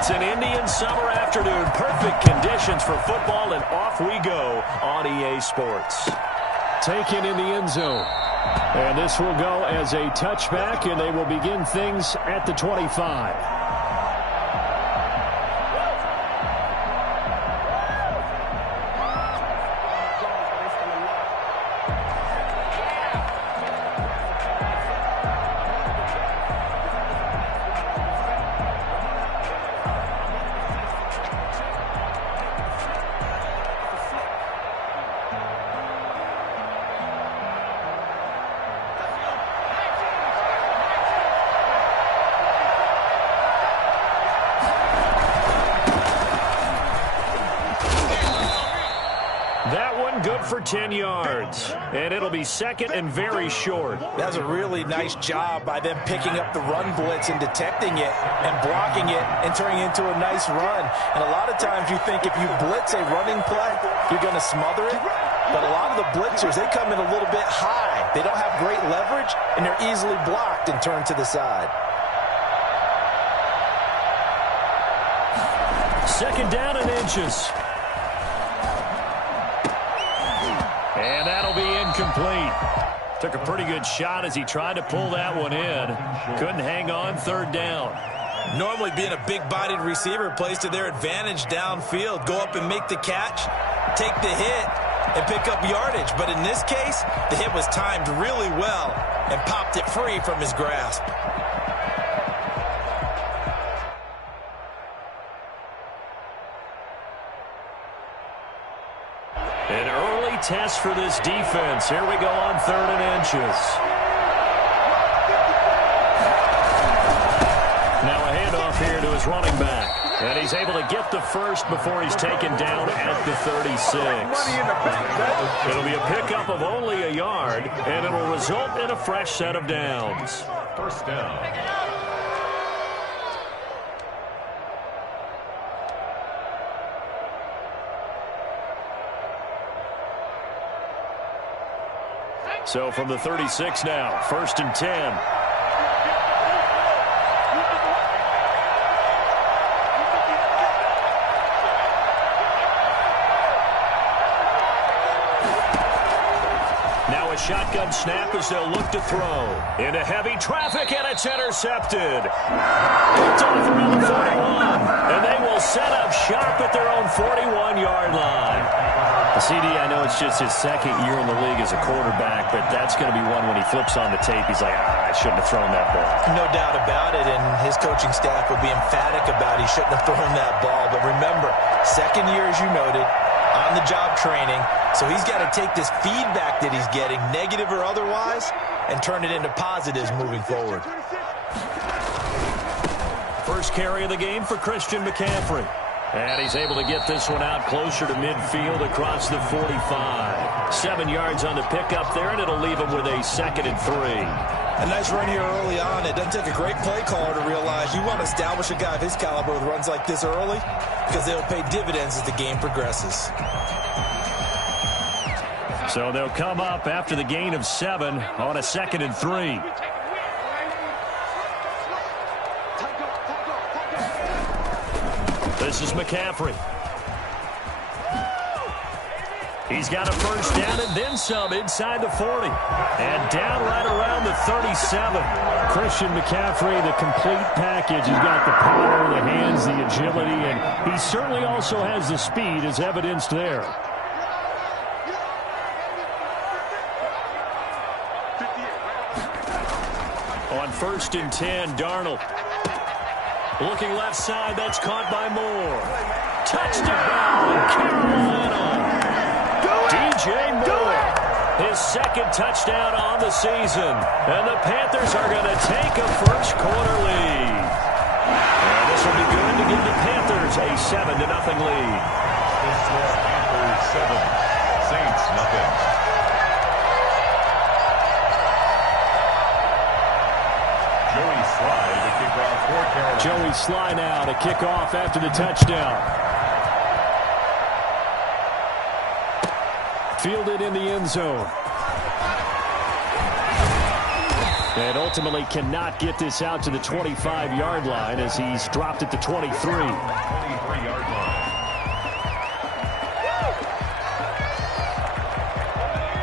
It's an Indian summer afternoon. Perfect conditions for football, and off we go on EA Sports. Taken in the end zone. And this will go as a touchback, and they will begin things at the 25. Good for 10 yards, and it'll be second and very short. That's a really nice job by them picking up the run blitz and detecting it and blocking it and turning it into a nice run. And a lot of times you think if you blitz a running play, you're going to smother it. But a lot of the blitzers, they come in a little bit high. They don't have great leverage, and they're easily blocked and turned to the side. Second down and inches. And that'll be incomplete. Took a pretty good shot as he tried to pull that one in. Couldn't hang on, third down. Normally being a big-bodied receiver plays to their advantage downfield. Go up and make the catch, take the hit, and pick up yardage. But in this case, the hit was timed really well and popped it free from his grasp. An early test for this defense. Here we go on third and inches. Now a handoff here to his running back. And he's able to get the first before he's taken down at the 36. It'll be a pickup of only a yard, and it'll result in a fresh set of downs. First down. So from the 36 now, first and 10. Now a shotgun snap as they'll look to throw. Into heavy traffic, and it's intercepted. Picked off around the 41. And they will set up shop at their own 41-yard line. CD, I know it's just his second year in the league as a quarterback, but that's going to be one when he flips on the tape. He's like, I shouldn't have thrown that ball. No doubt about it, and his coaching staff will be emphatic about he shouldn't have thrown that ball. But remember, second year, as you noted, on-the-job training, so he's got to take this feedback that he's getting, negative or otherwise, and turn it into positives moving forward. First carry of the game for Christian McCaffrey. And he's able to get this one out closer to midfield across the 45. 7 yards on the pickup there, and it'll leave him with a second and 3. A nice run here early on. It doesn't take a great play caller to realize you want to establish a guy of his caliber with runs like this early because they'll pay dividends as the game progresses. So they'll come up after the gain of 7 on a second and 3. This is McCaffrey. He's got a first down and then some inside the 40. And down right around the 37. Christian McCaffrey, the complete package. He's got the power, the hands, the agility, and he certainly also has the speed as evidenced there. On first and 10, Darnold. Looking left side, that's caught by Moore. Touchdown, Carolina. DJ Moore, his second touchdown on the season. And the Panthers are going to take a first quarter lead. And this will be good to give the Panthers a 7-0 lead. This is Panthers 7, Saints nothing. Joey Sly now to kick off after the touchdown. Fielded in the end zone. And ultimately cannot get this out to the 25-yard line as he's dropped at the 23. 23-yard line.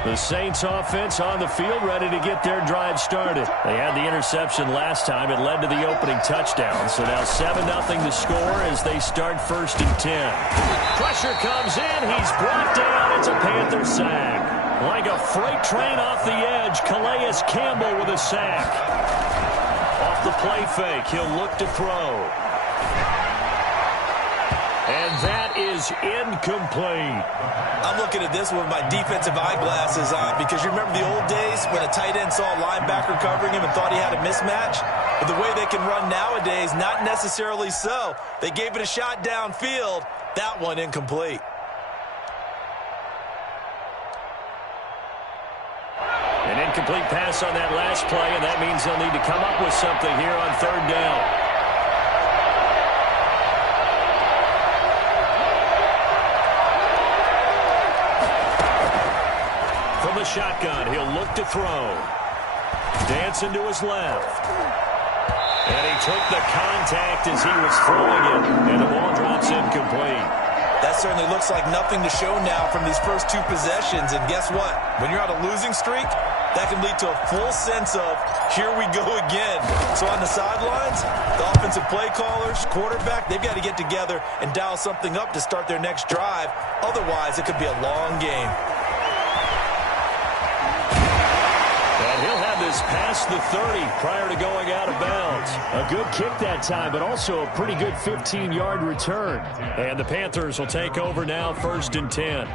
The Saints offense on the field ready to get their drive started. They had the interception last time. It led to the opening touchdown. So now 7-0 the score as they start 1st and 10. Pressure comes in. He's brought down. It's a Panther sack. Like a freight train off the edge, Calais Campbell with a sack. Off the play fake, he'll look to throw. And that is incomplete. I'm looking at this with my defensive eyeglasses on because you remember the old days when a tight end saw a linebacker covering him and thought he had a mismatch? But the way they can run nowadays, not necessarily so. They gave it a shot downfield. That one incomplete. An incomplete pass on that last play, and that means they'll need to come up with something here on 3rd down. From the shotgun, he'll look to throw. Dancing to his left. And he took the contact as he was throwing it, and the ball drops incomplete. That certainly looks like nothing to show now from these first 2 possessions. And guess what? When you're on a losing streak, that can lead to a full sense of, here we go again. So on the sidelines, the offensive play callers, quarterback, they've got to get together and dial something up to start their next drive. Otherwise, it could be a long game. And he'll have this past the 30 prior to going out of bounds. A good kick that time, but also a pretty good 15-yard return. And the Panthers will take over now 1st and 10.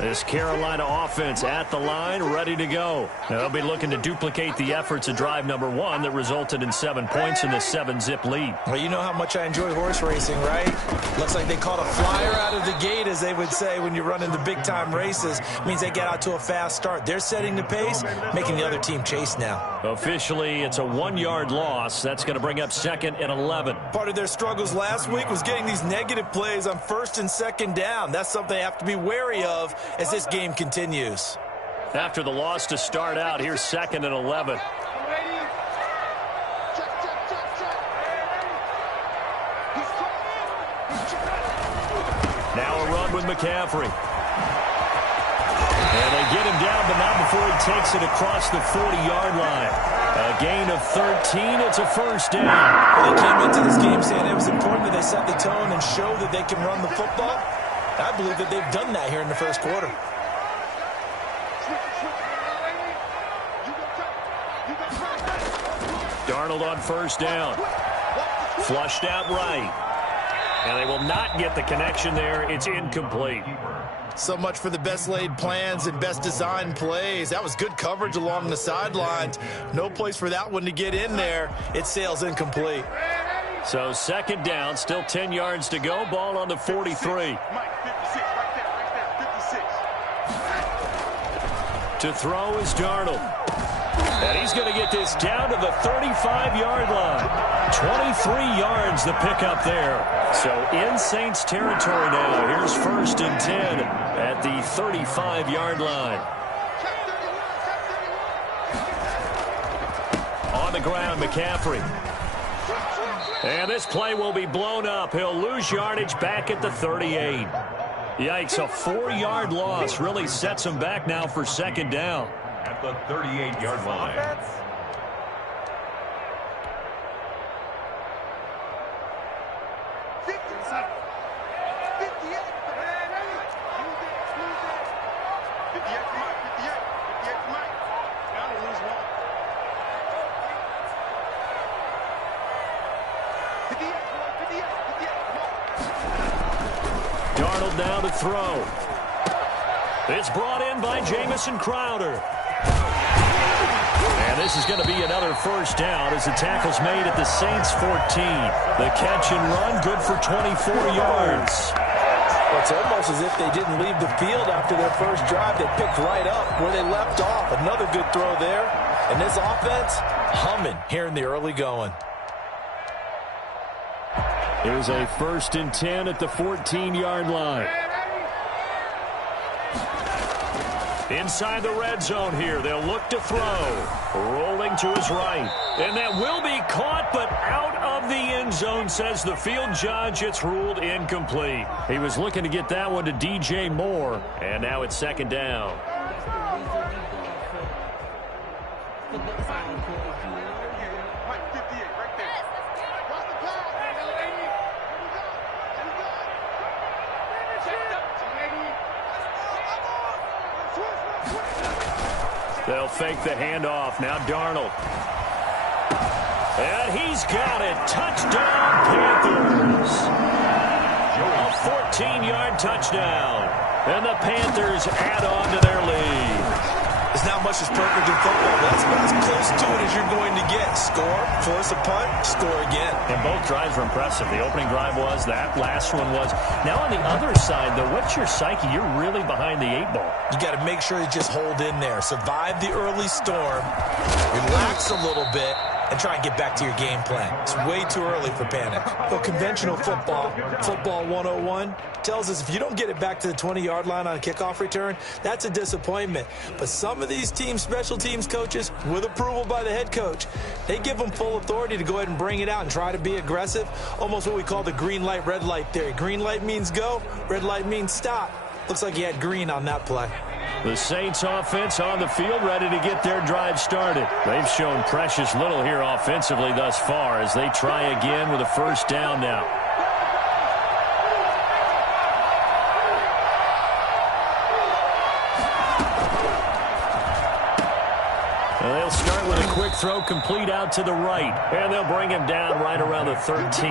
This Carolina offense at the line, ready to go. They'll be looking to duplicate the efforts of drive number 1 that resulted in 7 points in the 7-zip lead. Well, you know how much I enjoy horse racing, right? Looks like they caught a flyer out of the gate, as they would say when you're running the big-time races. Means they get out to a fast start. They're setting the pace, making the other team chase now. Officially, it's a 1-yard loss. That's going to bring up 2nd and 11. Part of their struggles last week was getting these negative plays on 1st and 2nd down. That's something they have to be wary of as this game continues. After the loss to start out, here's 2nd and 11. Now a run with McCaffrey. And they get him down, but not before he takes it across the 40-yard line. A gain of 13. It's a 1st down. Well, they came into this game saying it was important that they set the tone and show that they can run the football. I believe that they've done that here in the 1st quarter. Darnold on 1st down. Flushed out right. And they will not get the connection there. It's incomplete. So much for the best laid plans and best designed plays. That was good coverage along the sidelines. No place for that one to get in there. It sails incomplete. So 2nd down, still 10 yards to go. Ball on the 43. To throw is Darnold. And he's going to get this down to the 35-yard line. 23 yards the pickup there. So in Saints territory now. Here's 1st and 10 at the 35-yard line. On the ground, McCaffrey. And this play will be blown up. He'll lose yardage back at the 38. Yikes, a 4-yard loss really sets him back now for 2nd down. At the 38-yard line. Darnold now to throw. It's brought in by Jamison Crowder. And this is going to be another 1st down as the tackle's made at the Saints 14. The catch and run good for 24 yards. Well, it's almost as if they didn't leave the field after their first drive. They picked right up where they left off. Another good throw there. And this offense humming here in the early going. Here's a 1st and 10 at the 14-yard line. Inside the red zone here. They'll look to throw. Rolling to his right. And that will be caught, but out of the end zone, says the field judge. It's ruled incomplete. He was looking to get that one to DJ Moore. And now it's 2nd down. They'll fake the handoff. Now Darnold. And he's got it. Touchdown, Panthers. A 14-yard touchdown. And the Panthers add on to their lead. There's not much that's perfect in football. That's about as close to it as you're going to get. Score, force a punt, score again. And both drives were impressive. The opening drive was, that last one was. Now on the other side, though, what's your psyche? You're really behind the 8-ball. You got to make sure you just hold in there. Survive the early storm. Relax a little bit. And try and get back to your game plan. It's way too early for panic. Well, conventional football 101, tells us if you don't get it back to the 20-yard line on a kickoff return, that's a disappointment. But some of these teams, special teams coaches, with approval by the head coach, they give them full authority to go ahead and bring it out and try to be aggressive. Almost what we call the green light, red light theory. Green light means go, red light means stop. Looks like he had green on that play. The Saints offense on the field, ready to get their drive started. They've shown precious little here offensively thus far as they try again with a 1st down now. And they'll start with a quick throw complete out to the right. And they'll bring him down right around the 13.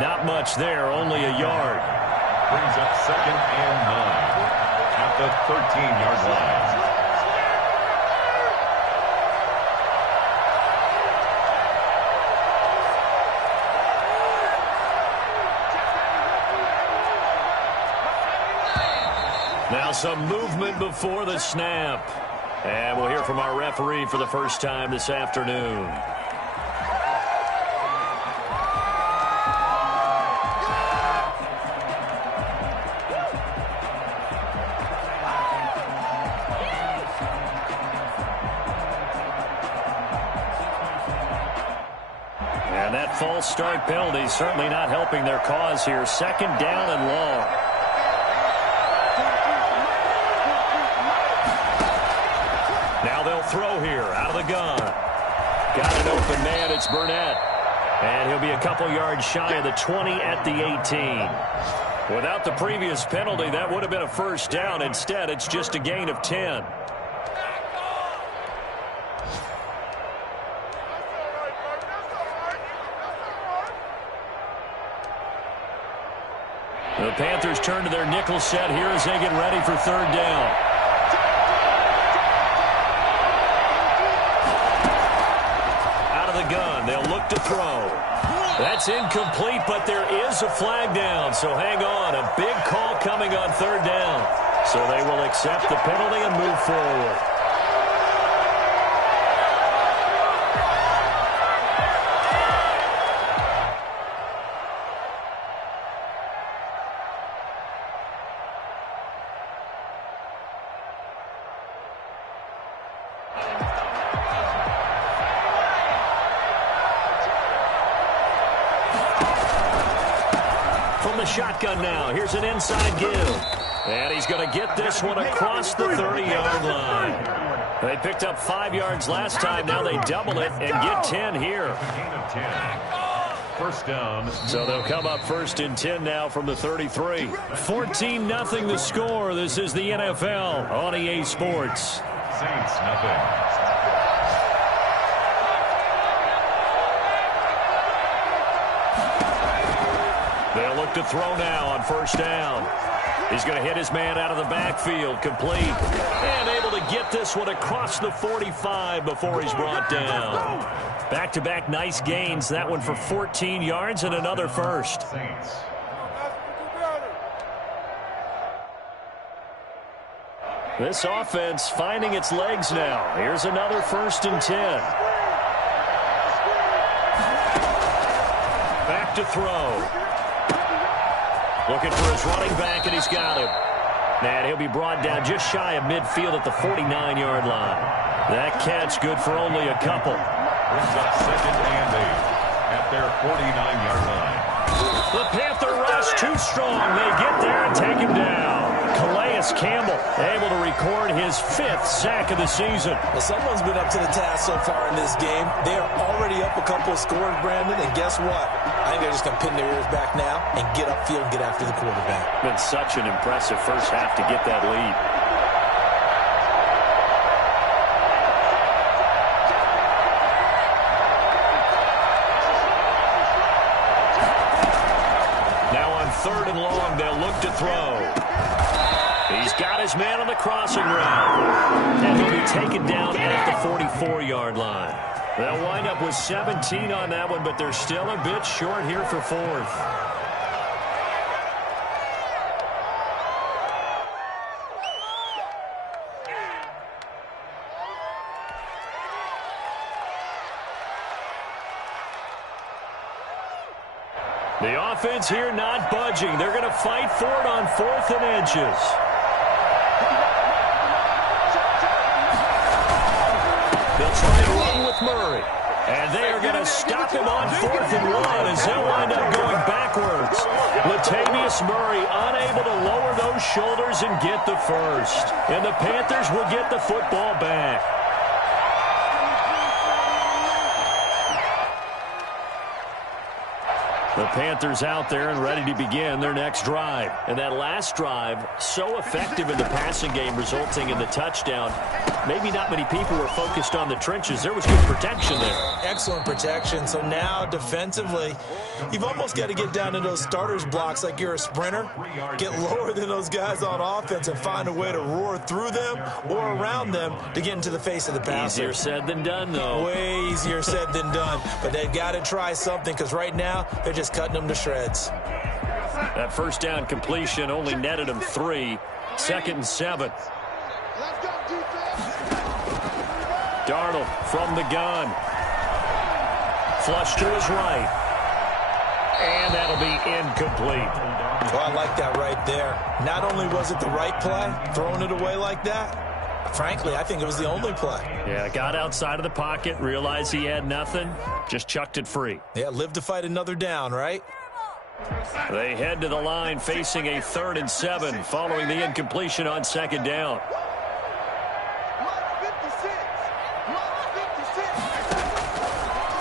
Not much there, only a yard. Brings up 2nd and 9 at the 13-yard line. Now some movement before the snap. And we'll hear from our referee for the first time this afternoon. And that false start penalty certainly not helping their cause here. 2nd down and long. Now they'll throw here out of the gun. Got an open man. It's Burnett. And he'll be a couple yards shy of the 20 at the 18. Without the previous penalty, that would have been a 1st down. Instead, it's just a gain of 10. The Panthers turn to their nickel set here as they get ready for 3rd down. Out of the gun, they'll look to throw. That's incomplete, but there is a flag down, so hang on. A big call coming on 3rd down. So they will accept the penalty and move forward. From the shotgun now, here's an inside give. And he's going to get this one across the 30-yard line. They picked up 5 yards last time. Now they double it and get 10 here. 1st down. So they'll come up 1st and 10 now from the 33. 14-0 the score. This is the NFL on EA Sports. Saints, nothing. They'll look to throw now on 1st down. He's going to hit his man out of the backfield, complete. And able to get this one across the 45 before he's brought down. Back-to-back nice gains. That one for 14 yards and another 1st. Saints. This offense finding its legs now. Here's another 1st and 10. Back look to throw. Looking for his running back, and he's got him. And he'll be brought down just shy of midfield at the 49-yard line. That catch good for only a couple. Brings up 2nd and 8 at their 49-yard line. The Panther rush too strong. They get there and take him down. Calais Campbell able to record his 5th sack of the season. Well, someone's been up to the task so far in this game. They are already up a couple of scores, Brandon, and guess what? I think they're just going to pin their ears back now and get upfield and get after the quarterback. Been such an impressive first half to get that lead. Now on 3rd and long, they'll look to throw. He's got his man on the crossing route. And he'll be taken down at the 44-yard line. They'll wind up with 17 on that one, but they're still a bit short here for 4th. The offense here not budging. They're going to fight for it on 4th and inches. They'll try to run with Murray. And they are going to stop him on 4th and 1 as they'll wind up going backwards. Latavius Murray unable to lower those shoulders and get the first. And the Panthers will get the football back. The Panthers out there and ready to begin their next drive. And that last drive, so effective in the passing game, resulting in the touchdown. Maybe not many people were focused on the trenches. There was good protection there. Excellent protection. So now, defensively, you've almost got to get down to those starters blocks like you're a sprinter. Get lower than those guys on offense and find a way to roar through them or around them to get into the face of the passer. Easier said than done, though. Way easier said than done. But they've got to try something because right now, they're just cutting them to shreds. That first down completion only netted them 3. 2nd and 7. Darnold from the gun. Flush to his right. And that'll be incomplete. Well, I like that right there. Not only was it the right play, throwing it away like that, frankly, I think it was the only play. Yeah, got outside of the pocket, realized he had nothing, just chucked it free. Yeah, live to fight another down, right? They head to the line facing a 3rd and 7 following the incompletion on 2nd down.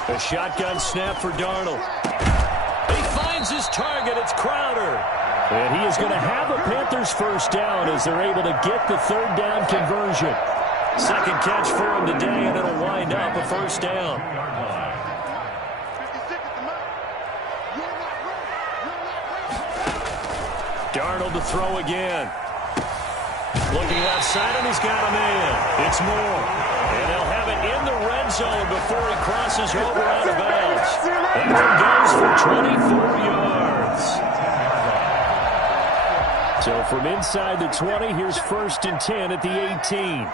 A shotgun snap for Darnold. He finds his target. It's Crowder. And he is going to have a Panthers first down as they're able to get the 3rd down conversion. 2nd catch for him today, and it'll wind up a first down. Darnold to throw again. Looking outside, and he's got a man. It's Moore. And they'll have it in the red zone before he crosses over out of bounds. That one goes for 24 yards. So from inside the 20, here's 1st and 10 at the 18.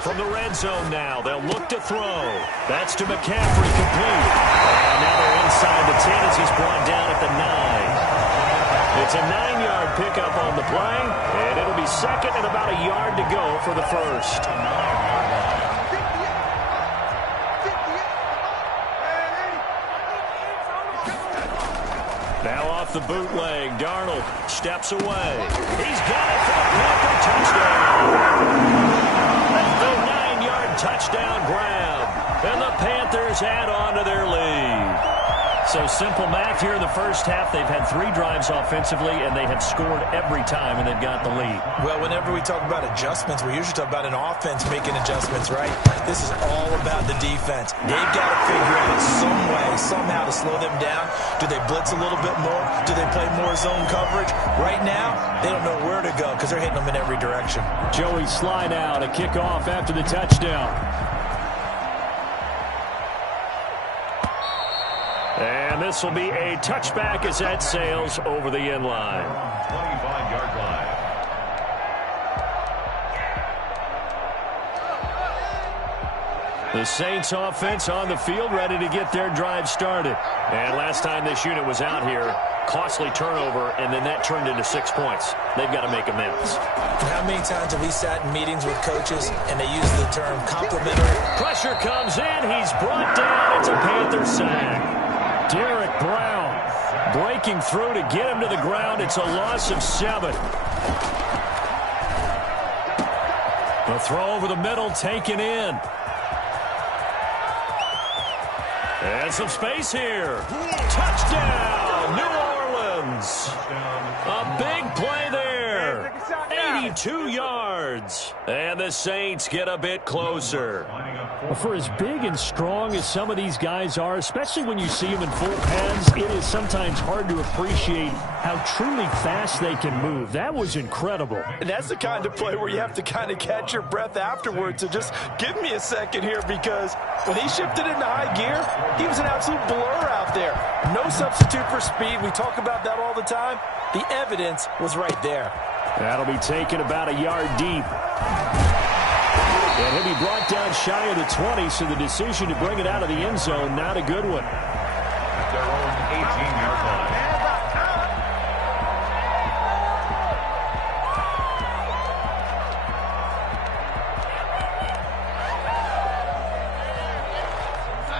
From the red zone now, they'll look to throw. That's to McCaffrey, complete. And now they're inside the 10 as he's brought down at the 9. It's a 9-yard pickup on the play, and it'll be 2nd and about a yard to go for the first. Now off the bootleg, Darnold steps away. He's got it for the Panther touchdown. The 9-yard touchdown grab, and the Panthers add on to their lead. So simple math here in the first half. They've had 3 drives offensively, and they have scored every time, and they've got the lead. Well, whenever we talk about adjustments, we usually talk about an offense making adjustments, right? This is all about the defense. They've got to figure out some way, somehow to slow them down. Do they blitz a little bit more? Do they play more zone coverage? Right now, they don't know where to go because they're hitting them in every direction. Joey slide out, a kickoff after the touchdown. And this will be a touchback as that sails over the end line. 25-yard line. The Saints offense on the field, ready to get their drive started. And last time this unit was out here, costly turnover, and then that turned into 6 points. They've got to make amends. How many times have we sat in meetings with coaches and they use the term complimentary? Pressure comes in. He's brought down. It's a Panther sack. Derek Brown breaking through to get him to the ground. It's a loss of 7. The throw over the middle taken in. And some space here. Touchdown, New Orleans. A big play there. 82 yards. And the Saints get a bit closer. For as big and strong as some of these guys are, especially when you see them in full pads, it is sometimes hard to appreciate how truly fast they can move. That was incredible. And that's the kind of play where you have to kind of catch your breath afterwards. So just give me a second here, because when he shifted into high gear, he was an absolute blur out there. No substitute for speed. We talk about that all the time. The evidence was right there. That'll be taken about a yard deep. And he'll be brought down shy of the 20, so the decision to bring it out of the end zone, not a good one. At their own 18-yard line.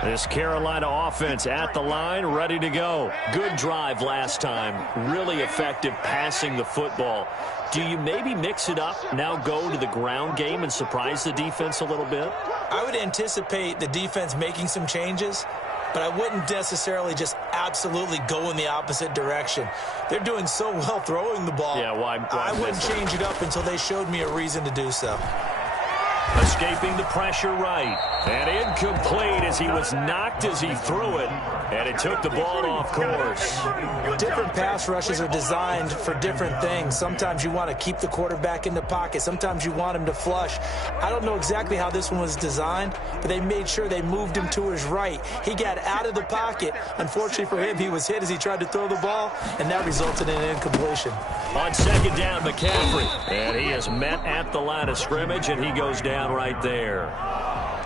This Carolina offense at the line, ready to go. Good drive last time. Really effective passing the football. Do you maybe mix it up, now go to the ground game and surprise the defense a little bit? I would anticipate the defense making some changes, but I wouldn't necessarily just absolutely go in the opposite direction. They're doing so well throwing the ball. Yeah, why I wouldn't change it up until they showed me a reason to do so. Escaping the pressure right. And incomplete as he was knocked as he threw it. And it took the ball off course. Different pass rushes are designed for different things. Sometimes you want to keep the quarterback in the pocket. Sometimes you want him to flush. I don't know exactly how this one was designed, but they made sure they moved him to his right. He got out of the pocket. Unfortunately for him, he was hit as he tried to throw the ball, and that resulted in an incompletion. On second down, McCaffrey. And he is met at the line of scrimmage, and he goes down right there.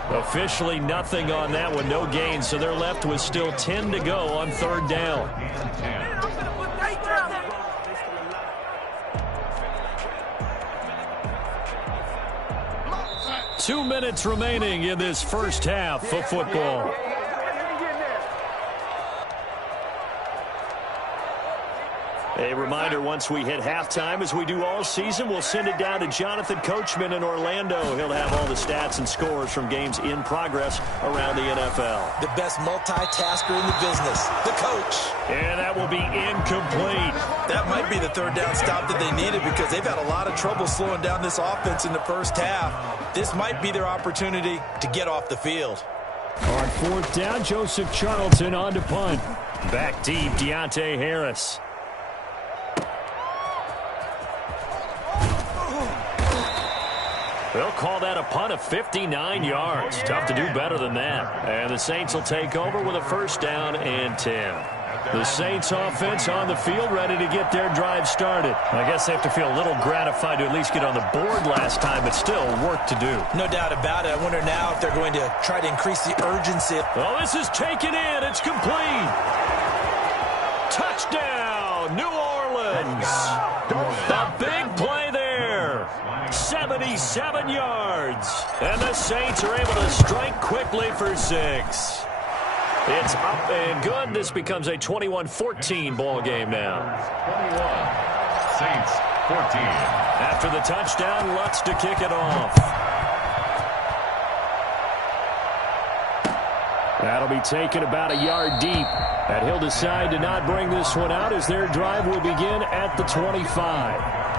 Officially nothing on that one, no gain, so they're left with still 10 to go on third down. 2 minutes remaining in this first half of football. A reminder, once we hit halftime, as we do all season, we'll send it down to Jonathan Coachman in Orlando. He'll have all the stats and scores from games in progress around the NFL. The best multitasker in the business, the coach. And that will be incomplete. That might be the third down stop that they needed, because they've had a lot of trouble slowing down this offense in the first half. This might be their opportunity to get off the field. On fourth down, Joseph Charlton on to punt. Back deep, Deontay Harris. They'll call that a punt of 59 yards. Tough to do better than that. And the Saints will take over with a first down and 10. The Saints offense on the field, ready to get their drive started. I guess they have to feel a little gratified to at least get on the board last time, but still work to do. No doubt about it. I wonder now if they're going to try to increase the urgency. Oh, this is taken in. It's complete. Touchdown, New Orleans. A big play there. 77 yards. And the Saints are able to strike quickly for 6. It's up and good. This becomes a 21-14 ball game now. 21, Saints 14. After the touchdown, Lutz to kick it off. That'll be taken about a yard deep. And he'll decide to not bring this one out as their drive will begin at the 25.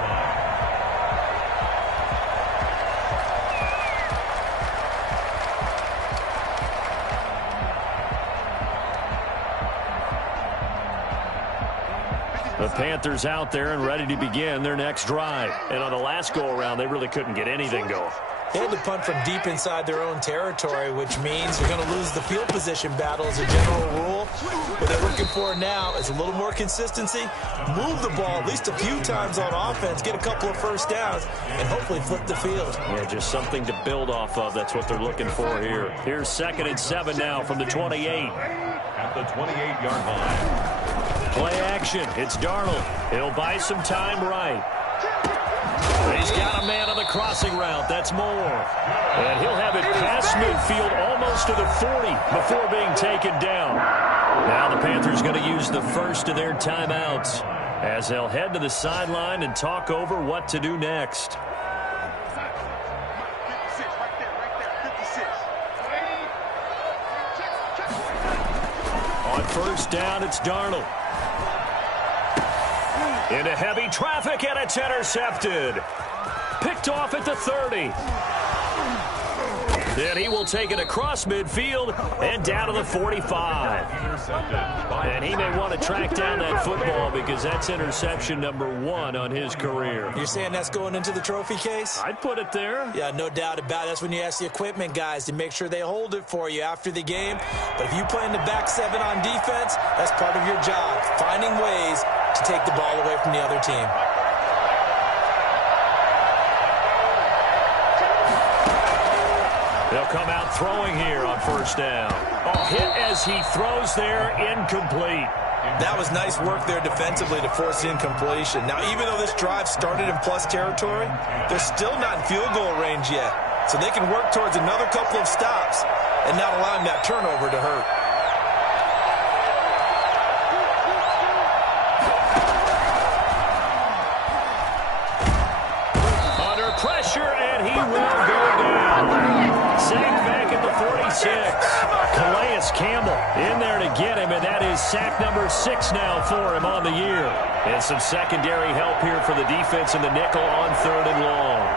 The Panthers out there and ready to begin their next drive. And on the last go-around, they really couldn't get anything going. They had to punt from deep inside their own territory, which means they're going to lose the field position battle as a general rule. What they're looking for now is a little more consistency, move the ball at least a few times on offense, get a couple of first downs, and hopefully flip the field. Yeah, just something to build off of. That's what they're looking for here. Here's 2nd and 7 now from the 28. At the 28-yard line. Play action. It's Darnold. He'll buy some time right. He's got a man on the crossing route. That's Moore. And he'll have it past midfield almost to the 40 before being taken down. Now the Panthers going to use the first of their timeouts as they'll head to the sideline and talk over what to do next. On 1st down, it's Darnold. Into heavy traffic, and it's intercepted. Picked off at the 30. Then he will take it across midfield and down to the 45. And he may want to track down that football because that's interception number 1 on his career. You're saying that's going into the trophy case? I'd put it there. Yeah, no doubt about it. That's when you ask the equipment guys to make sure they hold it for you after the game. But if you play in the back 7 on defense, that's part of your job, finding ways to take the ball away from the other team. They'll come out throwing here on 1st down. A hit as he throws there, incomplete. That was nice work there defensively to force incompletion. Now, even though this drive started in plus territory, they're still not in field goal range yet. So they can work towards another couple of stops and not allowing that turnover to hurt. Under pressure, and he will go down. Sack back at the 46. Calais Campbell in there to get him, and that is sack number 6 now for him on the year. And some secondary help here for the defense in the nickel on 3rd and long.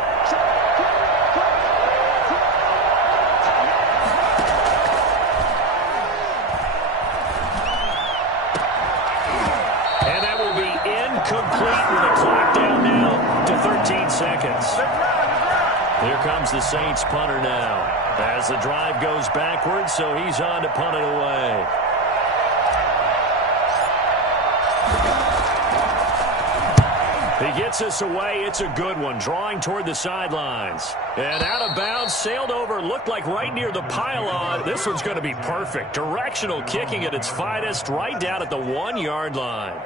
And that will be incomplete with a clock down now to 13 seconds. Here comes the Saints punter now as the drive goes backwards, so he's on to punt it away. He gets us away. It's a good one, drawing toward the sidelines. And out of bounds, sailed over, looked like right near the pylon. This one's going to be perfect. Directional kicking at its finest, right down at the 1-yard line.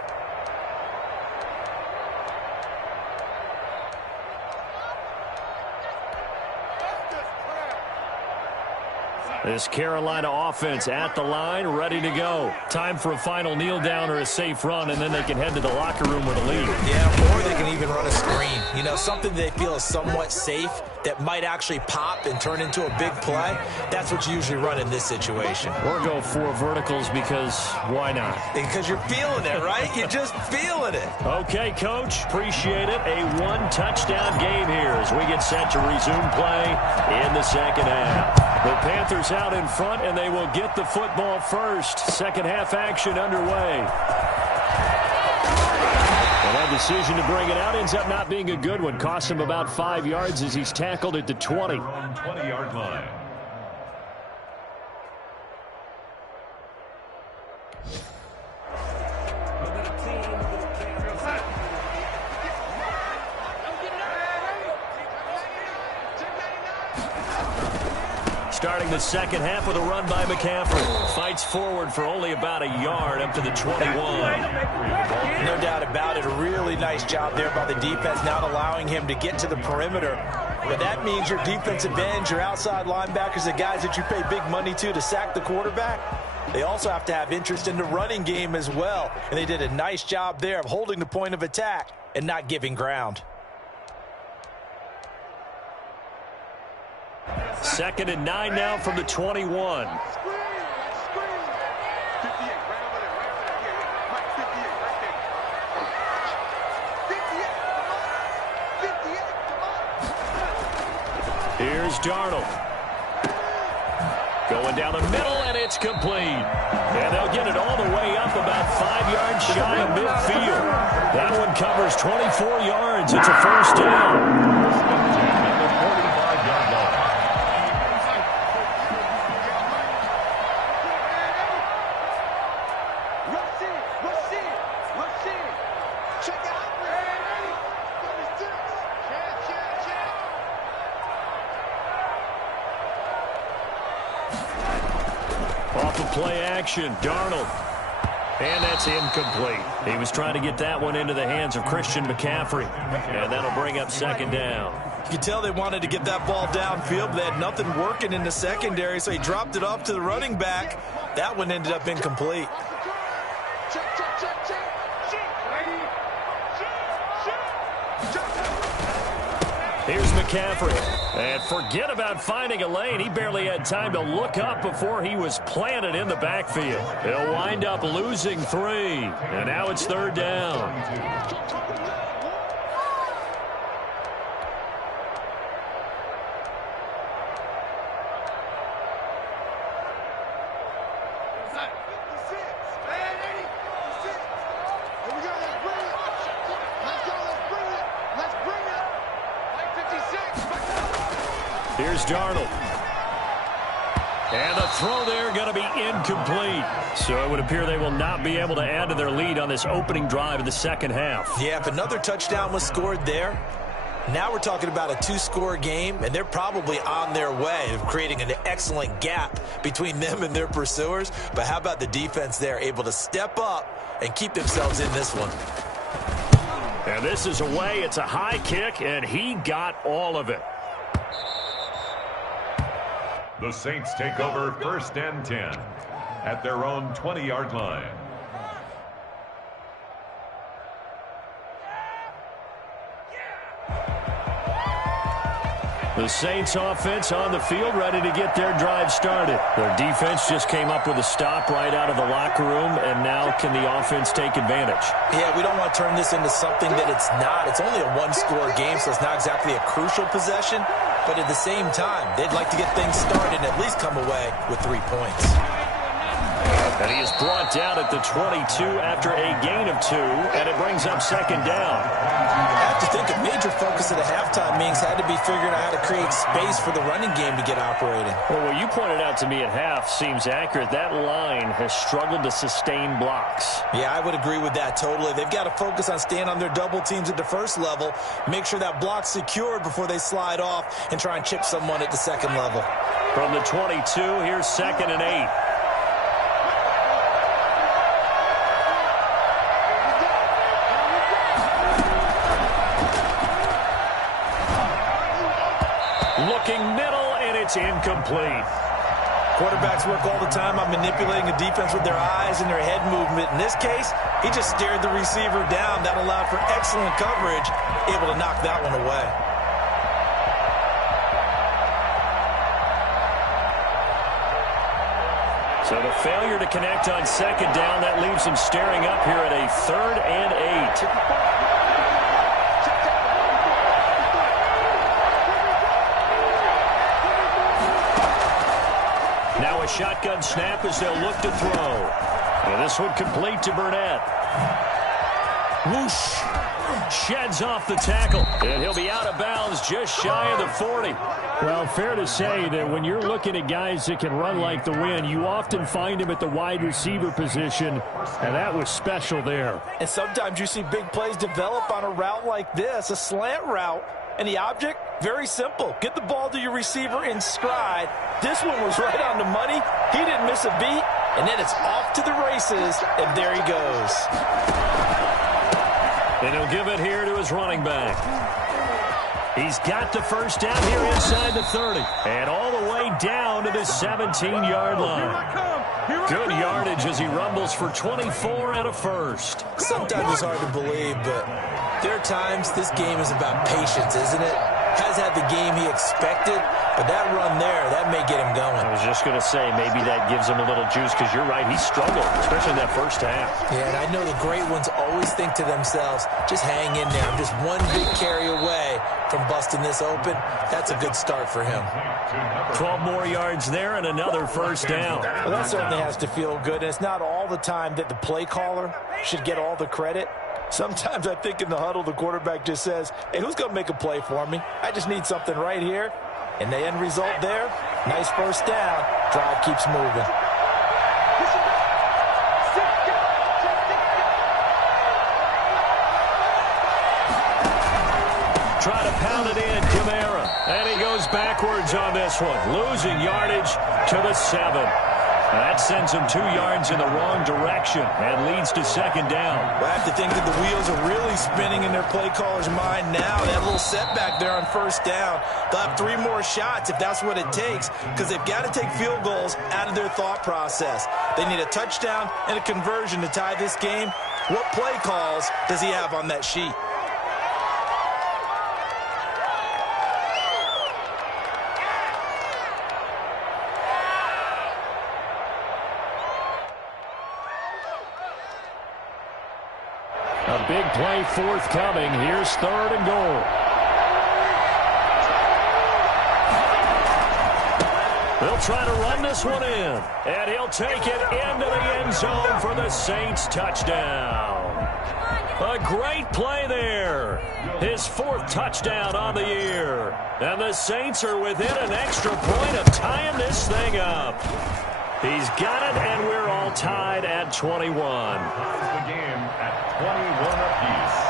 This Carolina offense at the line, ready to go. Time for a final kneel down or a safe run, and then they can head to the locker room with a lead. Yeah, or they can even run a screen. You know, something they feel is somewhat safe that might actually pop and turn into a big play. That's what you usually run in this situation. Or go 4 verticals because why not? Because you're feeling it, right? You're just feeling it. Okay, Coach. Appreciate it. A 1-touchdown game here as we get set to resume play in the 2nd half. The Panthers out in front, and they will get the football first. 2nd half action underway. And that decision to bring it out ends up not being a good one. Cost him about 5 yards as he's tackled at the 20. 20-yard line. Starting the 2nd half with a run by McCaffrey. Fights forward for only about a yard up to the 21. No doubt about it. A really nice job there by the defense, not allowing him to get to the perimeter. But that means your defensive ends, your outside linebackers, the guys that you pay big money to sack the quarterback, they also have to have interest in the running game as well. And they did a nice job there of holding the point of attack and not giving ground. 2nd and 9 now from the 21. Here's Darnold. Going down the middle, and it's complete. And they'll get it all the way up about 5 yards shy of midfield. That one covers 24 yards. It's a 1st down. At the 45-yard line. play action. Darnold. And that's incomplete. He was trying to get that one into the hands of Christian McCaffrey. And that'll bring up second down. You can tell they wanted to get that ball downfield, but they had nothing working in the secondary, so he dropped it off to the running back. That one ended up incomplete. Here's McCaffrey. And forget about finding a lane. He barely had time to look up before he was planted in the backfield. He'll wind up losing 3. And now it's third down. Here's Darnold. And the throw there going to be incomplete. So it would appear they will not be able to add to their lead on this opening drive of the second half. Yeah, if another touchdown was scored there, now we're talking about a 2-score game, and they're probably on their way of creating an excellent gap between them and their pursuers. But how about the defense there, able to step up and keep themselves in this one? And this is away. It's a high kick, and he got all of it. The Saints take over 1st and 10 at their own 20-yard line. The Saints offense on the field, ready to get their drive started. Their defense just came up with a stop right out of the locker room, and now can the offense take advantage? Yeah, we don't want to turn this into something that it's not. It's only a 1-score game, so it's not exactly a crucial possession. But at the same time, they'd like to get things started and at least come away with 3 points. And he is brought down at the 22 after a gain of 2, and it brings up second down. I have to think a major focus of the halftime meetings had to be figuring out how to create space for the running game to get operating. Well, what you pointed out to me at half seems accurate. That line has struggled to sustain blocks. Yeah, I would agree with that totally. They've got to focus on staying on their double teams at the first level, make sure that block's secured before they slide off and try and chip someone at the second level. From the 22, here's 2nd and 8. Looking middle, and it's incomplete. Quarterbacks work all the time on manipulating a defense with their eyes and their head movement. In this case, he just stared the receiver down. That allowed for excellent coverage, able to knock that one away. So the failure to connect on second down, that leaves him staring up here at a 3rd and 8. Now a shotgun snap as they'll look to throw. And this one complete to Burnett. Whoosh. Sheds off the tackle. And he'll be out of bounds just shy of the 40. Well, fair to say that when you're looking at guys that can run like the wind, you often find them at the wide receiver position, and that was special there. And sometimes you see big plays develop on a route like this, a slant route. And the object, very simple. Get the ball to your receiver in stride. This one was right on the money. He didn't miss a beat. And then it's off to the races, and there he goes. And he'll give it here to his running back. He's got the first down here inside the 30. And all the way down to the 17-yard line. Good yardage as he rumbles for 24 and a first. Sometimes it's hard to believe, but there are times this game is about patience, isn't it? Has had the game he expected, but that run there, that may get him going. I was just going to say, maybe that gives him a little juice, because you're right, he struggled, especially in that first half. Yeah, and I know the great ones always think to themselves, just hang in there. I'm just one big carry away from busting this open. That's a good start for him. 12 more yards there and another first down. Well, that certainly has to feel good, and it's not all the time that the play caller should get all the credit. Sometimes I think in the huddle, the quarterback just says, hey, who's going to make a play for me? I just need something right here. And the end result there, nice first down. Drive keeps moving. Try to pound it in, Kamara. And he goes backwards on this one, losing yardage to the 7. That sends him 2 yards in the wrong direction and leads to second down. Well, I have to think that the wheels are really spinning in their play caller's mind now. That little setback there on first down. They'll have 3 more shots if that's what it takes, because they've got to take field goals out of their thought process. They need a touchdown and a conversion to tie this game. What play calls does he have on that sheet? A big play forthcoming. Here's 3rd and goal. They'll try to run this one in. And he'll take it into the end zone for the Saints touchdown. A great play there. His 4th touchdown on the year. And the Saints are within an extra point of tying this thing up. He's got it, and we're all tied at 21. Ties the game at 21 apiece.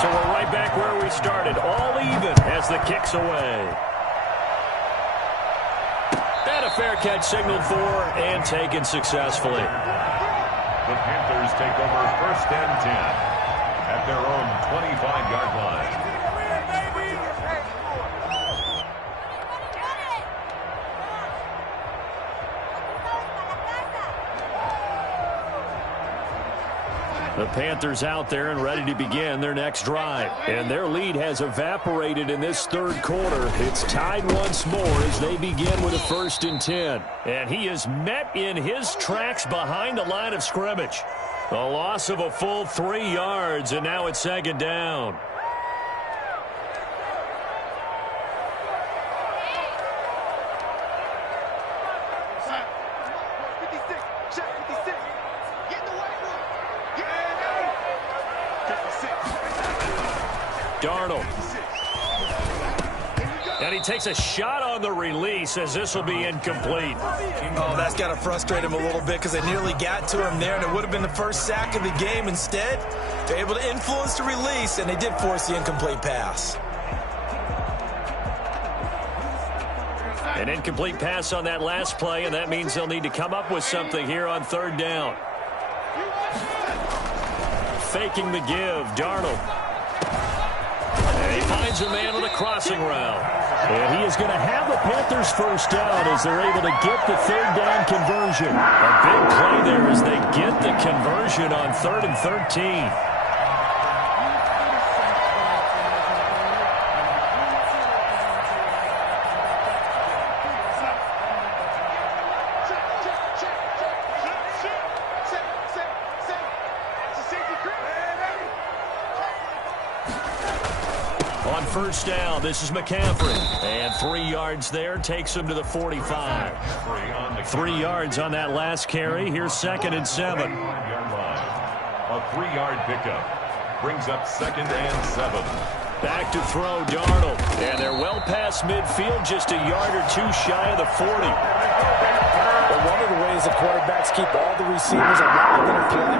So we're right back where we started, all even as the kick's away. And a fair catch signaled for and taken successfully. The Panthers take over 1st and 10 at their own 25-yard line. The Panthers out there and ready to begin their next drive. And their lead has evaporated in this 3rd quarter. It's tied once more as they begin with a 1st and 10. And he is met in his tracks behind the line of scrimmage. A loss of a full 3 yards, and now it's 2nd down. Darnold. And he takes a shot on the release as this will be incomplete. Oh, that's got to frustrate him a little bit because they nearly got to him there, and it would have been the first sack of the game. Instead, they're able to influence the release, and they did force the incomplete pass. An incomplete pass on that last play, and that means they'll need to come up with something here on 3rd down. Faking the give, Darnold. And he finds a man on the crossing route. And he is going to have the Panthers 1st down as they're able to get the 3rd down conversion. A big play there as they get the conversion on 3rd and 13. On 1st down, this is McCaffrey. And 3 yards there takes him to the 45. 3 yards on that last carry. Here's 2nd and 7. A 3-yard pickup brings up 2nd and 7. Back to throw, Darnold. And they're well past midfield, just a yard or 2 shy of the 40. But one of the ways the quarterbacks keep all the receivers alive in a play,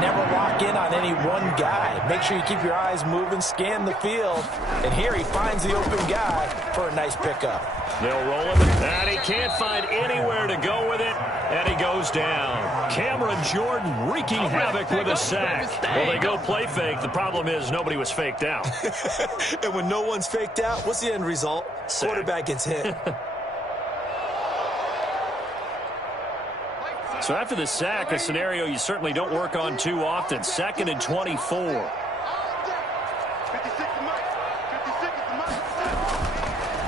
never lock in on any one guy. Make sure you keep your eyes moving, scan the field. And here he finds the open guy for a nice pickup. They'll roll him, and he can't find anywhere to go with it, and he goes down. Cameron Jordan wreaking havoc with a sack. Well, they go play fake. The problem is nobody was faked out. And when no one's faked out, what's the end result? Sack. Quarterback gets hit. So after the sack, a scenario you certainly don't work on too often. 2nd and 24.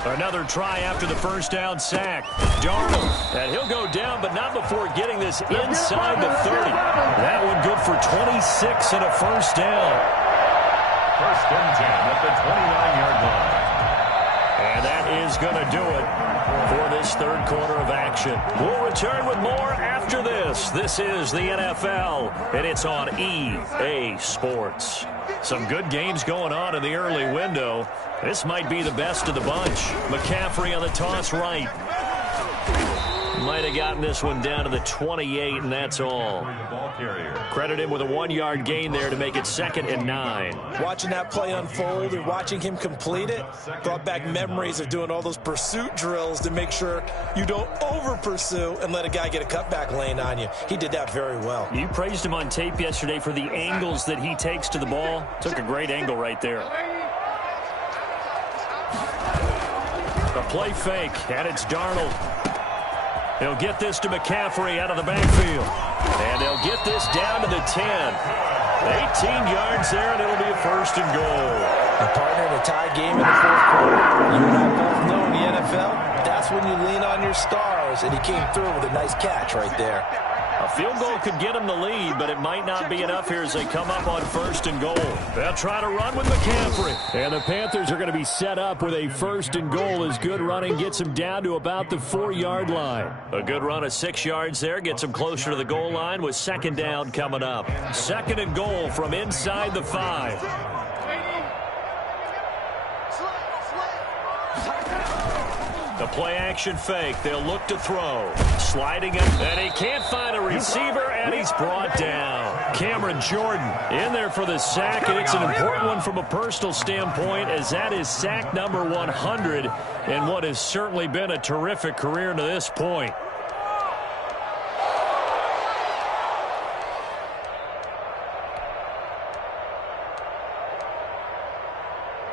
Another try after the 1st down sack. Darnold, and he'll go down, but not before getting this inside the 30. That one good for 26 and a 1st down. 1st and 10 at the 29-yard line. And that is going to do it for this 3rd quarter of action. We'll return with more after this. This is the NFL, and it's on EA Sports. Some good games going on in the early window. This might be the best of the bunch. McCaffrey on the toss right. Might have gotten this one down to the 28, and that's all. Credit him with a 1-yard gain there to make it 2nd and 9. Watching that play unfold and watching him complete it brought back memories of doing all those pursuit drills to make sure you don't over-pursue and let a guy get a cutback lane on you. He did that very well. You praised him on tape yesterday for the angles that he takes to the ball. Took a great angle right there. A play fake, and it's Darnold. He'll get this to McCaffrey out of the backfield. And they'll get this down to the 10. 18 yards there, and it'll be a 1st and goal. A partner in a tie game in the 4th quarter. You and I both know in the NFL, that's when you lean on your stars, and he came through with a nice catch right there. A field goal could get them the lead, but it might not be enough here as they come up on 1st and goal. They'll try to run with McCaffrey. And the Panthers are going to be set up with a 1st and goal as good running gets them down to about the 4-yard line. A good run of 6 yards there gets them closer to the goal line with 2nd down coming up. 2nd and goal from inside the 5. The play-action fake. They'll look to throw. Sliding up, and he can't find a receiver, and he's brought down. Cameron Jordan in there for the sack, and it's an important one from a personal standpoint, as that is sack number 100 in what has certainly been a terrific career to this point.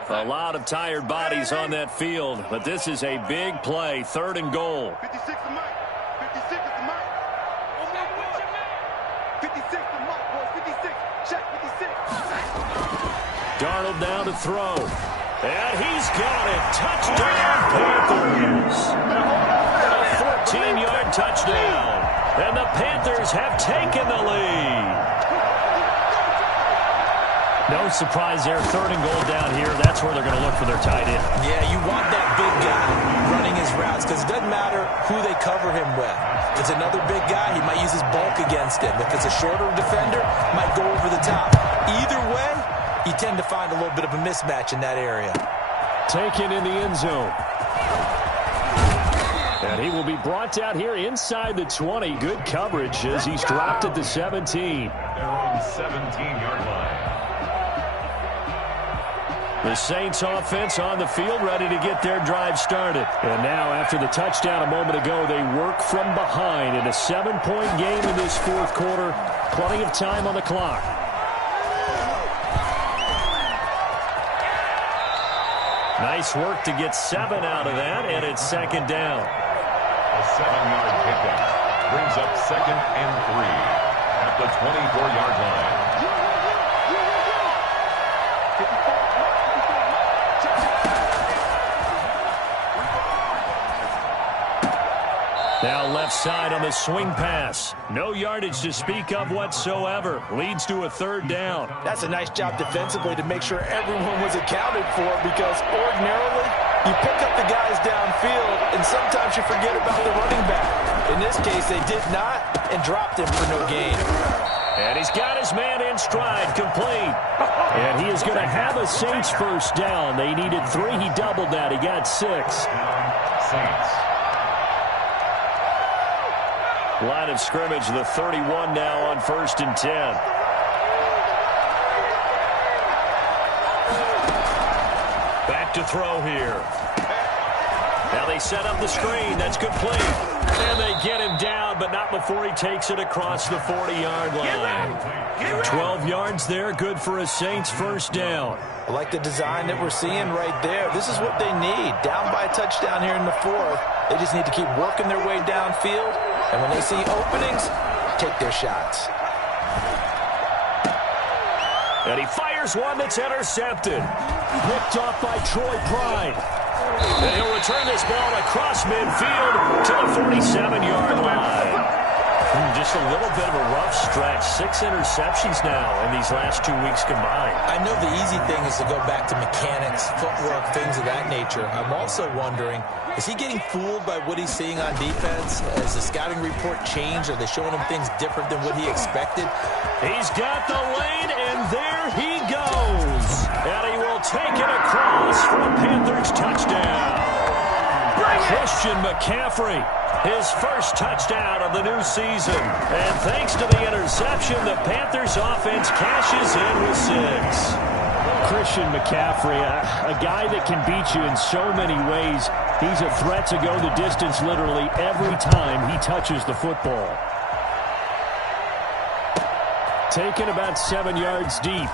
A lot of tired bodies on that field, but this is a big play, 3rd and goal. 56 to Mike. 56 to Mike. 56 to Mike, boys. 56. Check 56. Darnold now to throw. And he's got it. Touchdown, Panthers. A 14-yard touchdown. And the Panthers have taken the lead. No surprise there. 3rd and goal down here. That's where they're going to look for their tight end. Yeah, you want that big guy running his routes because it doesn't matter who they cover him with. If it's another big guy, he might use his bulk against him. If it's a shorter defender, might go over the top. Either way, you tend to find a little bit of a mismatch in that area. Taken in the end zone. And he will be brought down here inside the 20. Good coverage as he's dropped at the 17. Their own 17-yard line. The Saints offense on the field ready to get their drive started. And now after the touchdown a moment ago, they work from behind in a 7-point game in this 4th quarter. Plenty of time on the clock. Nice work to get 7 out of that, and it's 2nd down. A 7-yard pickup brings up 2nd and 3 at the 24-yard line. Now left side on the swing pass. No yardage to speak of whatsoever. Leads to a 3rd down. That's a nice job defensively to make sure everyone was accounted for because ordinarily you pick up the guys downfield and sometimes you forget about the running back. In this case, they did not and dropped him for no gain. And he's got his man in stride, complete. And he is going to have a Saints 1st down. They needed 3. He doubled that. He got 6. Saints. Line of scrimmage, the 31 now on 1st and 10. Back to throw here. Now they set up the screen. That's complete. And they get him down, but not before he takes it across the 40-yard line. 12 yards there, good for a Saints 1st down. I like the design that we're seeing right there. This is what they need. Down by a touchdown here in the 4th. They just need to keep working their way downfield. And when they see openings, take their shots. And he fires one that's intercepted. Picked off by Troy Pride. And he'll return this ball across midfield to the 47-yard line. Just a little bit of a rough stretch. 6 interceptions now in these last 2 weeks combined. I know the easy thing is to go back to mechanics, footwork, things of that nature. I'm also wondering, is he getting fooled by what he's seeing on defense? Has the scouting report changed? Are they showing him things different than what he expected? He's got the lane, and there he goes. And he will take it across for a Panthers touchdown. Christian McCaffrey His first touchdown of the new season. And thanks to the interception, the Panthers offense cashes in with 6. Christian McCaffrey, a guy that can beat you in so many ways. He's a threat to go the distance literally every time he touches the football. Taken about 7 yards deep.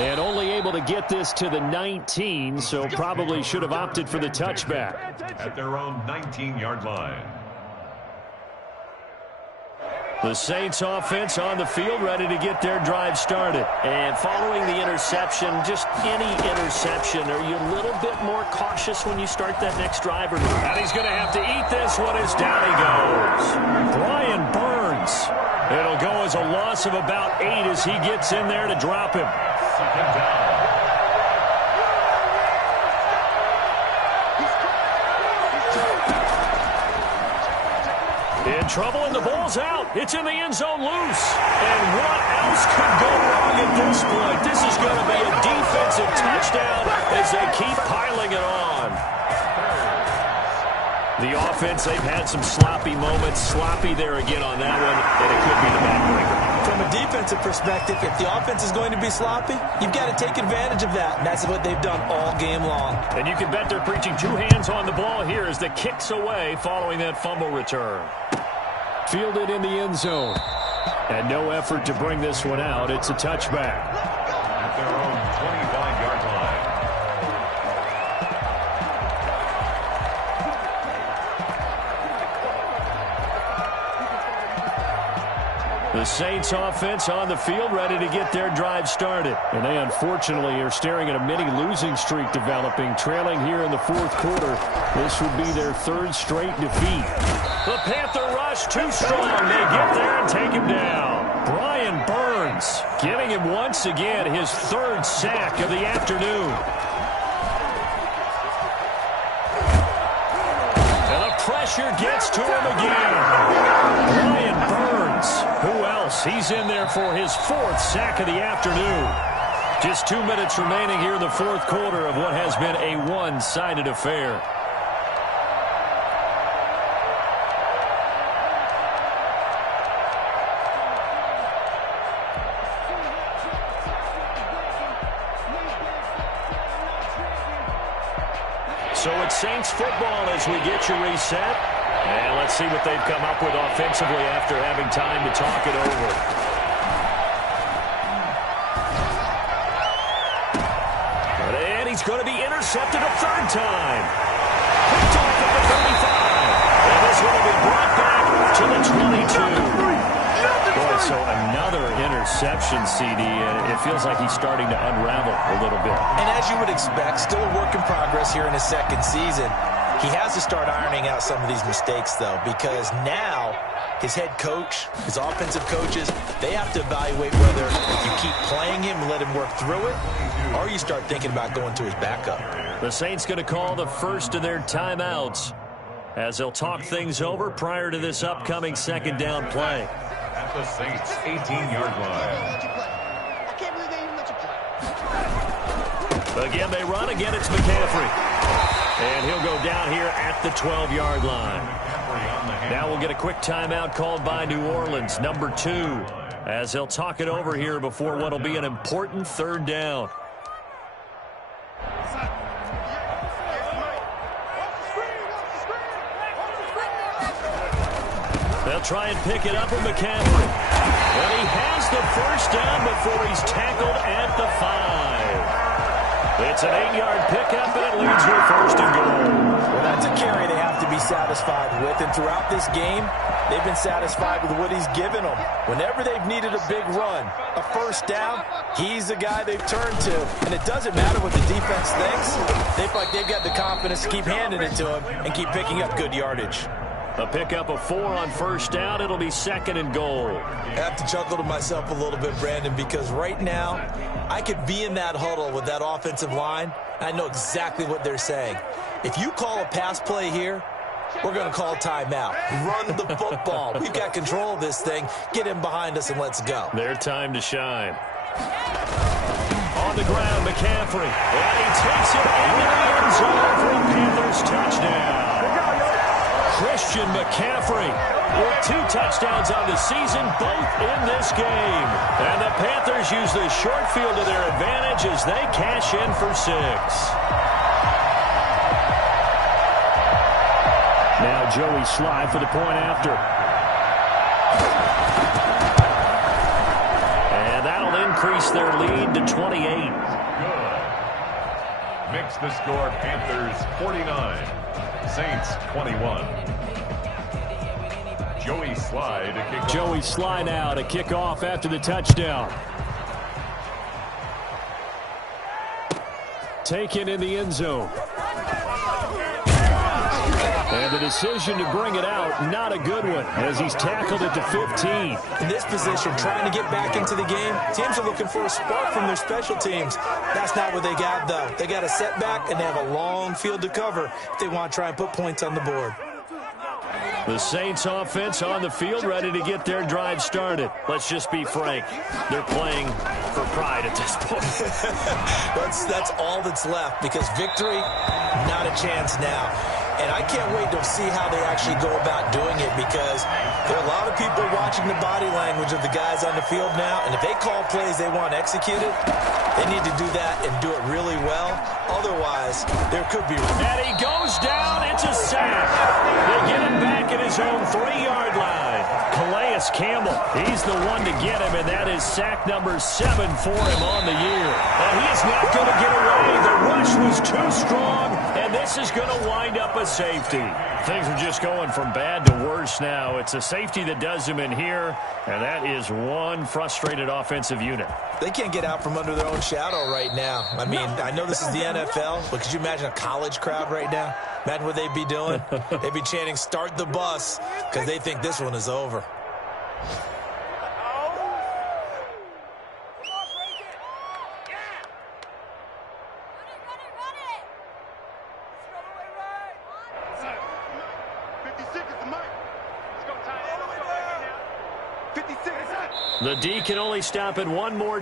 And only able to get this to the 19, so probably should have opted for the touchback. At their own 19-yard line. The Saints offense on the field, ready to get their drive started. And following the interception, just any interception, are you a little bit more cautious when you start that next drive or not? And he's going to have to eat this one as down he goes. Brian Burns. It'll go as a loss of about 8 as he gets in there to drop him. Second down. In trouble, and the ball's out. It's in the end zone loose. And what else could go wrong at this point? This is going to be a defensive touchdown as they keep piling it on. The offense, they've had some sloppy moments. Sloppy there again on that one, and it could be the backbreaker. From a defensive perspective, if the offense is going to be sloppy, you've got to take advantage of that. And that's what they've done all game long. And you can bet they're preaching 2 hands on the ball here as the kick's away following that fumble return. Fielded in the end zone. And no effort to bring this one out. It's a touchback. At their own 25-yard line. The Saints offense on the field, ready to get their drive started. And they unfortunately are staring at a mini losing streak developing, trailing here in the 4th quarter. This would be their 3rd straight defeat. The Panther rush too strong. They get there and take him down. Brian Burns giving him once again his 3rd sack of the afternoon. And the pressure gets to him again. Brian Burns. Who else? He's in there for his 4th sack of the afternoon. Just 2 minutes remaining here in the 4th quarter of what has been a one-sided affair. So it's Saints football as we get you reset. And let's see what they've come up with offensively after having time to talk it over. And he's going to be intercepted a 3rd time. Picked off at the 35. And this one will be brought back to the 22. Boy, so another interception, CD. And it feels like he's starting to unravel a little bit. And as you would expect, still a work in progress here in his 2nd season. He has to start ironing out some of these mistakes, though, because now his head coach, his offensive coaches, they have to evaluate whether you keep playing him and let him work through it, or you start thinking about going to his backup. The Saints going to call the first of their timeouts as they'll talk things over prior to this upcoming 2nd down play. At the Saints' 18-yard line. I can't believe they even let you play. Again, they run. Again, it's McCaffrey. And he'll go down here at the 12-yard line. Now we'll get a quick timeout called by New Orleans, number 2, as they'll talk it over here before what will be an important 3rd down. They'll try and pick it up with McCaffrey. And he has the 1st down before he's tackled at the 5. It's an 8-yard pickup, and it leads to a 1st and goal. Well, that's a carry they have to be satisfied with. And throughout this game, they've been satisfied with what he's given them. Whenever they've needed a big run, a 1st down, he's the guy they've turned to. And it doesn't matter what the defense thinks. They feel like they've got the confidence to keep handing it to him and keep picking up good yardage. A pickup of 4 on 1st down. It'll be 2nd and goal. I have to chuckle to myself a little bit, Brandon, because right now I could be in that huddle with that offensive line. I know exactly what they're saying. If you call a pass play here, we're going to call timeout. Run the football. We've got control of this thing. Get him behind us and let's go. Their time to shine. On the ground, McCaffrey. And he takes it into the end zone for a Panthers touchdown. Christian McCaffrey with 2 touchdowns on the season, both in this game. And the Panthers use the short field to their advantage as they cash in for 6. Now Joey Sly for the point after. And that'll increase their lead to 28. Good. Mix the score, Panthers 49, Saints 21. Joey Sly to kick off. Joey Sly now to kick off after the touchdown. Taken in the end zone. And the decision to bring it out, not a good one, as he's tackled at the 15. In this position, trying to get back into the game, teams are looking for a spark from their special teams. That's not what they got, though. They got a setback, and they have a long field to cover if they want to try and put points on the board. The Saints offense on the field, ready to get their drive started. Let's just be frank. They're playing for pride at this point. That's all that's left, because victory, not a chance now. And I can't wait to see how they actually go about doing it, because there are a lot of people watching the body language of the guys on the field now, and if they call plays they want executed, they need to do that and do it really well. Otherwise, there could be... And he goes down. It's a sack. They get him back at his own 3-yard line. Calais Campbell, he's the one to get him, and that is sack number 7 for him on the year. And he is not going to get away. The rush was too strong, and this is going to wind up a safety. Things are just going from bad to worse now. It's a safety that does him in here, and that is one frustrated offensive unit. They can't get out from under their own shadow right now. I mean, I know this is the NFL, but could you imagine a college crowd right now? Imagine what they'd be doing. They'd be chanting, "Start the bus," because they think this one is over. The D can only stop at one more